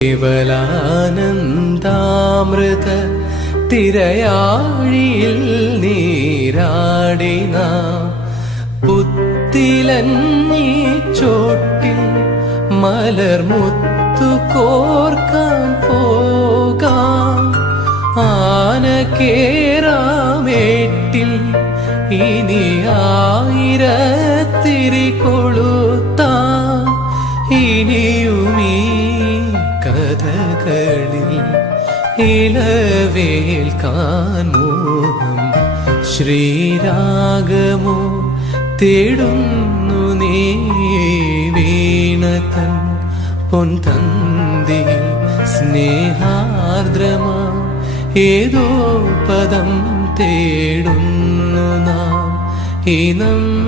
കേവലാനന്ദാമൃത തിരയാഴിയിൽ നീരാടിന നീ ചോട്ടിൽ മലർമുത്തു കോർക്കാൻ പോകാം. ആന കേറാമേട്ടിൽ ഇനി ആയിരത്തിരി കൊളുത്താം. ഇനിയുമീ കഥകളിൽ ഇളവേൽ മോഹം. ശ്രീരാഗമോ തേടുന്നു നീ വീണതൻ. പൊൻതന്തി സ്നേഹാർദ്രമാ ഏതോ പദം തേടുന്നു നാം. ഇനം